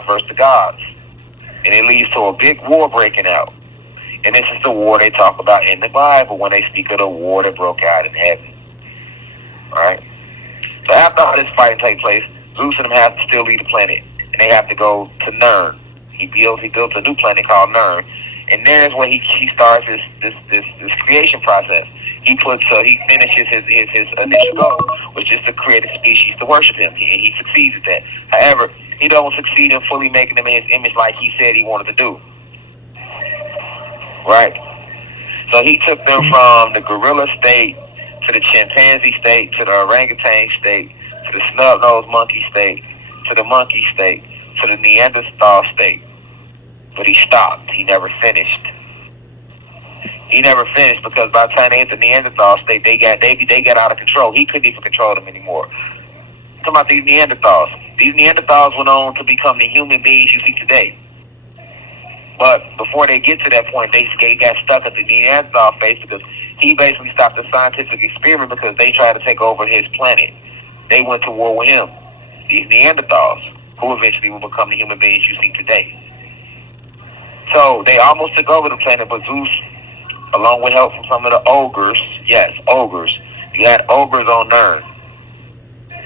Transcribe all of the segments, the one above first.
versus the gods. And it leads to a big war breaking out. And this is the war they talk about in the Bible when they speak of the war that broke out in heaven. Alright? So after all this fighting takes place, Zeus and them have to still leave the planet. And they have to go to Nern. He builds a new planet called Nern. And there's where he starts this creation process. He finishes his initial goal, which is to create a species to worship him. And he succeeds at that. However, he don't succeed in fully making them in his image like he said he wanted to do. Right? So he took them from the gorilla state to the chimpanzee state, to the orangutan state, to the snub-nosed monkey state, to the monkey state, to the Neanderthal state. But he stopped. He never finished. He never finished because by the time they hit the Neanderthal state, they got out of control. He couldn't even control them anymore. Talking about these Neanderthals. These Neanderthals went on to become the human beings you see today. But before they get to that point, they got stuck at the Neanderthal phase because he basically stopped the scientific experiment because they tried to take over his planet. They went to war with him. These Neanderthals, who eventually will become the human beings you see today. So they almost took over the planet, but Zeus, along with help from some of the ogres, yes, ogres. You had ogres on Nern.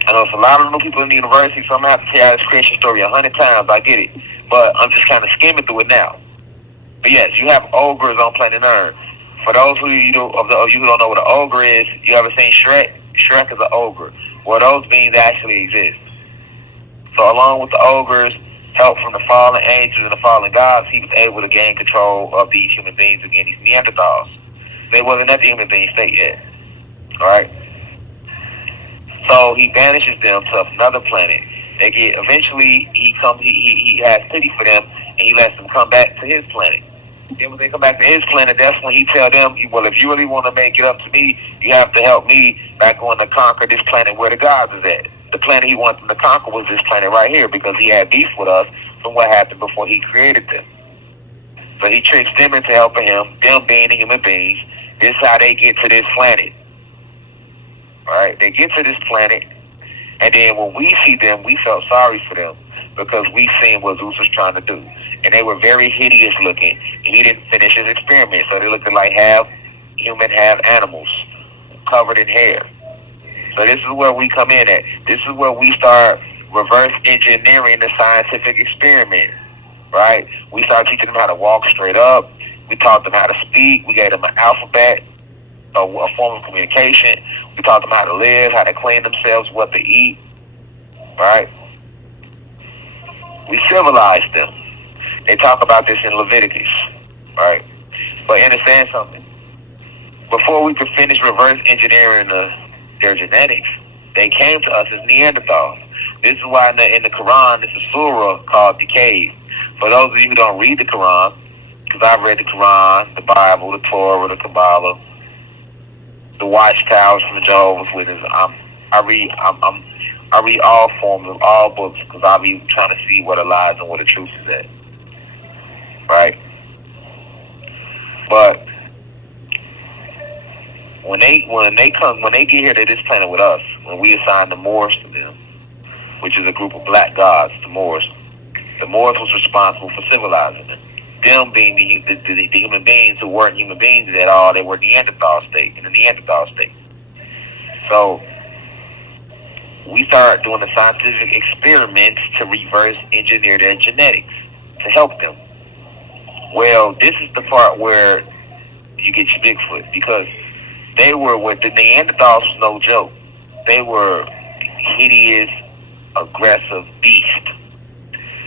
I know it's a lot of new people in the university, so I'm going to have to tell this creation story 100 times. I get it. But I'm just kind of skimming through it now. But yes, you have ogres on planet Nern. For those of you who don't know what an ogre is, you ever seen Shrek? Shrek is an ogre. Well, those beings actually exist. So along with the ogres, help from the fallen angels and the fallen gods, he was able to gain control of these human beings again, these Neanderthals. They wasn't at the human being state yet. Alright? So he banishes them to another planet. They get eventually he has pity for them and he lets them come back to his planet. Then when they come back to his planet, that's when he tell them, well, if you really want to make it up to me, you have to help me back on to conquer this planet where the gods is at. The planet he wants them to conquer was this planet right here because he had beef with us from what happened before he created them. So he tricks them into helping him, them being the human beings. This is how they get to this planet. Alright, they get to this planet, and then when we see them, we felt sorry for them because we seen what Zeus was trying to do. And they were very hideous looking, and he didn't finish his experiment. So they looked like half human, half animals, covered in hair. So this is where we come in at. This is where we start reverse engineering the scientific experiment, right? We start teaching them how to walk straight up. We taught them how to speak. We gave them an alphabet, a form of communication. We taught them how to live, how to clean themselves, what to eat, right? We civilized them. They talk about this in Leviticus, right? But understand something. Before we could finish reverse engineering their genetics, they came to us as Neanderthals. This is why in the Quran, there's a surah called the Cave. For those of you who don't read the Quran, because I've read the Quran, the Bible, the Torah, the Kabbalah, the Watchtowers from the Jehovah's Witnesses, I read all forms of all books because I'll be trying to see what the lies and what the truth is at. Right? But when they get here to this planet with us, when we assign the Moors to them, which is a group of black gods, the Moors was responsible for civilizing them. Them being the human beings who weren't human beings at all, they were Neanderthal state, in the Neanderthal state. So we start doing the scientific experiments to reverse engineer their genetics to help them. Well, this is the part where you get your Bigfoot because they were what the Neanderthals was no joke. They were hideous, aggressive beasts.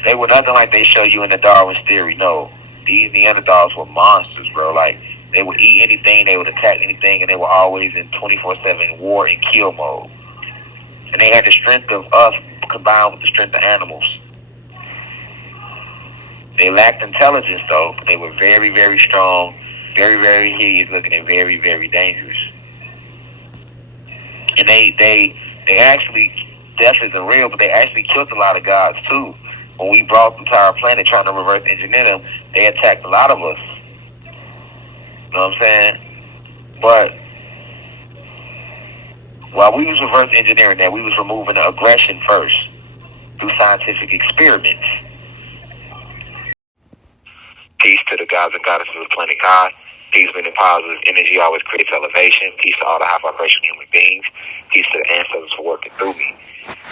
They were nothing like they show you in the Darwin's theory. No, these Neanderthals were monsters, bro. Like they would eat anything, they would attack anything, and they were always in 24/7 war and kill mode. And they had the strength of us combined with the strength of animals. They lacked intelligence, though. They were very, very strong, very, very hideous looking, and very, very dangerous. And they actually, death isn't real, but they actually killed a lot of gods, too. When we brought them to our planet trying to reverse engineer them, they attacked a lot of us. You know what I'm saying? But while we was reverse engineering that, we was removing the aggression first through scientific experiments. Peace to the gods and goddesses of planet God. Peace, meaning positive energy always creates elevation. Peace to all the high vibration human beings. Peace to the ancestors for working through me.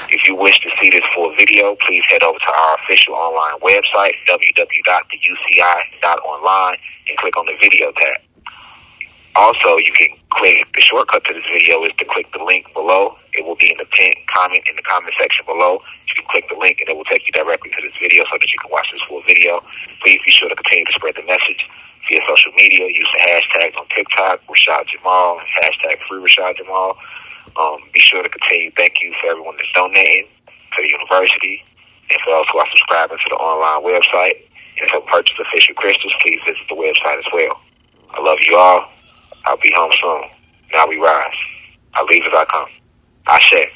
If you wish to see this full video, please head over to our official online website, www.theuci.online, and click on the video tab. Also, you can click, the shortcut to this video is to click the link below. It will be in the pinned comment in the comment section below. You can click the link and it will take you directly to this video so that you can watch this full video. Please be sure to continue to spread the message via social media. Use the hashtags on TikTok, Rashad Jamal, hashtag free Rashad Jamal. Be sure to continue. Thank you for everyone that's donating to the university and for those who are subscribing to the online website. And to purchase official crystals, please visit the website as well. I love you all. I'll be home soon. Now we rise. I leave as I come. Ashe.